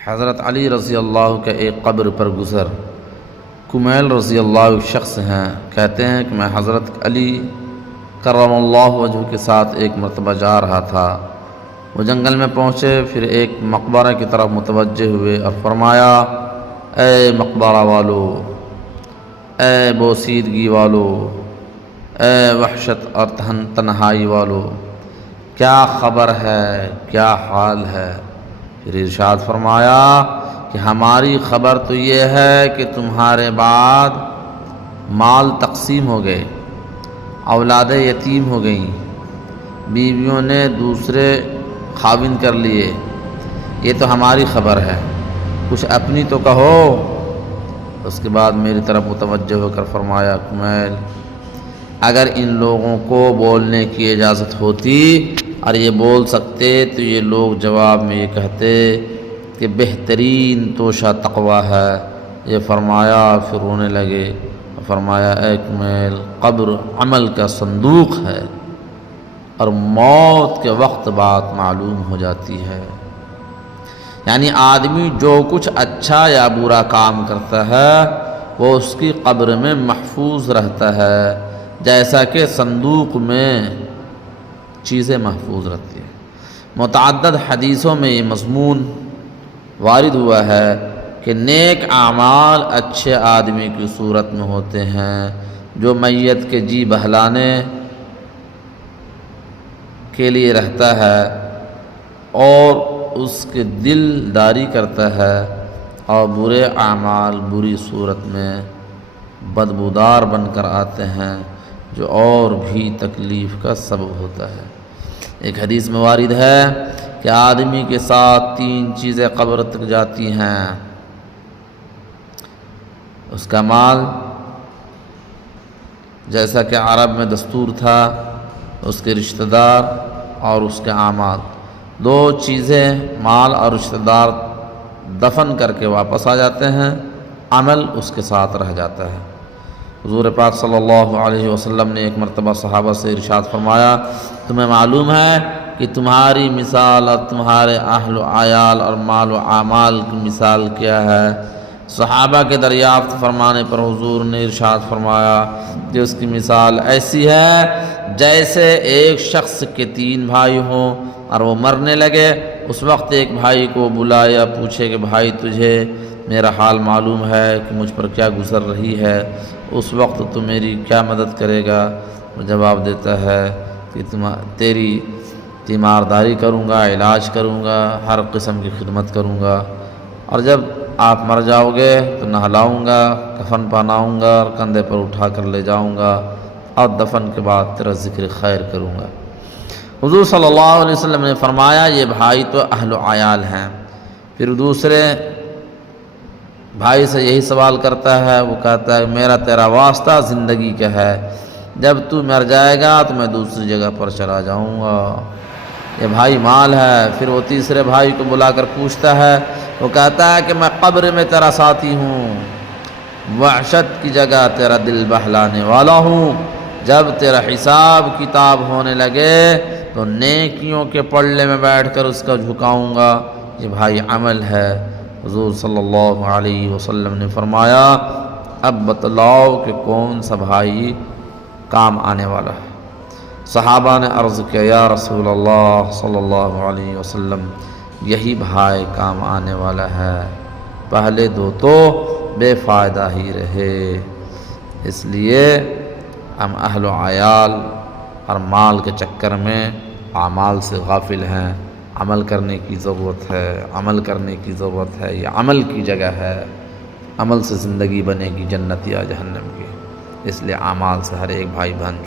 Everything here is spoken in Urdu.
حضرت علی رضی اللہ کے ایک قبر پر گزر، کمیل رضی اللہ شخص ہیں، کہتے ہیں کہ میں حضرت علی کرم اللہ وجہ کے ساتھ ایک مرتبہ جا رہا تھا۔ وہ جنگل میں پہنچے، پھر ایک مقبرہ کی طرف متوجہ ہوئے اور فرمایا، اے مقبرہ والو، اے بوسیدگی والو، اے وحشت اور تنہائی والو، کیا خبر ہے، کیا حال ہے؟ پھر ارشاد فرمایا کہ ہماری خبر تو یہ ہے کہ تمہارے بعد مال تقسیم ہو گئے، اولادیں یتیم ہو گئیں، بیویوں نے دوسرے خاوند کر لیے، یہ تو ہماری خبر ہے، کچھ اپنی تو کہو۔ اس کے بعد میری طرف متوجہ ہو کر فرمایا، کمیل، اگر ان لوگوں کو بولنے کی اجازت ہوتی اور یہ بول سکتے تو یہ لوگ جواب میں یہ کہتے کہ بہترین توشہ تقویٰ ہے۔ یہ فرمایا، پھر رونے لگے، فرمایا، اے کمیل، قبر عمل کا صندوق ہے اور موت کے وقت بات معلوم ہو جاتی ہے۔ یعنی آدمی جو کچھ اچھا یا برا کام کرتا ہے وہ اس کی قبر میں محفوظ رہتا ہے، جیسا کہ صندوق میں چیزیں محفوظ رہتی ہیں۔ متعدد حدیثوں میں یہ مضمون وارد ہوا ہے کہ نیک اعمال اچھے آدمی کی صورت میں ہوتے ہیں جو میت کے جی بہلانے کے لیے رہتا ہے اور اس کے دل داری کرتا ہے، اور برے اعمال بری صورت میں بدبودار بن کر آتے ہیں جو اور بھی تکلیف کا سبب ہوتا ہے۔ ایک حدیث میں وارد ہے کہ آدمی کے ساتھ 3 چیزیں قبر تک جاتی ہیں، اس کا مال، جیسا کہ عرب میں دستور تھا، اس کے رشتہ دار اور اس کے اعمال۔ 2 چیزیں مال اور رشتہ دار دفن کر کے واپس آ جاتے ہیں، عمل اس کے ساتھ رہ جاتا ہے۔ حضور پاک صلی اللہ علیہ وسلم نے ایک مرتبہ صحابہ سے ارشاد فرمایا، تمہیں معلوم ہے کہ تمہاری مثال اور تمہارے اہل و عیال اور مال و اعمال کی مثال کیا ہے؟ صحابہ کے دریافت فرمانے پر حضور نے ارشاد فرمایا کہ اس کی مثال ایسی ہے جیسے ایک شخص کے 3 بھائی ہوں اور وہ مرنے لگے، اس وقت ایک بھائی کو بلایا، پوچھے کہ بھائی تجھے میرا حال معلوم ہے کہ مجھ پر کیا گزر رہی ہے، اس وقت تو میری کیا مدد کرے گا؟ وہ جواب دیتا ہے کہ تیری تیمارداری کروں گا، علاج کروں گا، ہر قسم کی خدمت کروں گا، اور جب آپ مر جاؤ گے تو نہلاؤں گا، کفن پہناؤں گا اور کندھے پر اٹھا کر لے جاؤں گا، اور دفن کے بعد تیرا ذکر خیر کروں گا۔ حضور صلی اللہ علیہ وسلم نے فرمایا، یہ بھائی تو اہل و عیال ہیں۔ پھر دوسرے بھائی سے یہی سوال کرتا ہے، وہ کہتا ہے میرا تیرا واسطہ زندگی کا ہے، جب تو مر جائے گا تو میں دوسری جگہ پر چلا جاؤں گا۔ یہ بھائی مال ہے۔ پھر وہ تیسرے بھائی کو بلا کر پوچھتا ہے، وہ کہتا ہے کہ میں قبر میں تیرا ساتھی ہوں، وحشت کی جگہ تیرا دل بہلانے والا ہوں، جب تیرا حساب کتاب ہونے لگے تو نیکیوں کے پلڑے میں بیٹھ کر اس کا جھکاؤں گا۔ یہ بھائی عمل ہے۔ حضور صلی اللہ علیہ وسلم نے فرمایا، اب بتلاؤ کہ کون سا بھائی کام آنے والا ہے؟ صحابہ نے عرض کیا، یا رسول اللہ صلی اللہ علیہ وسلم، یہی بھائی کام آنے والا ہے، پہلے 2 تو بے فائدہ ہی رہے۔ اس لیے ہم اہل و عیال اور مال کے چکر میں اعمال سے غافل ہیں۔ عمل کرنے کی ضرورت ہے، عمل کرنے کی ضرورت ہے، یہ عمل کی جگہ ہے، عمل سے زندگی بنے گی جنت یا جہنم کی۔ اس لیے اعمال سے ہر ایک بھائی بہن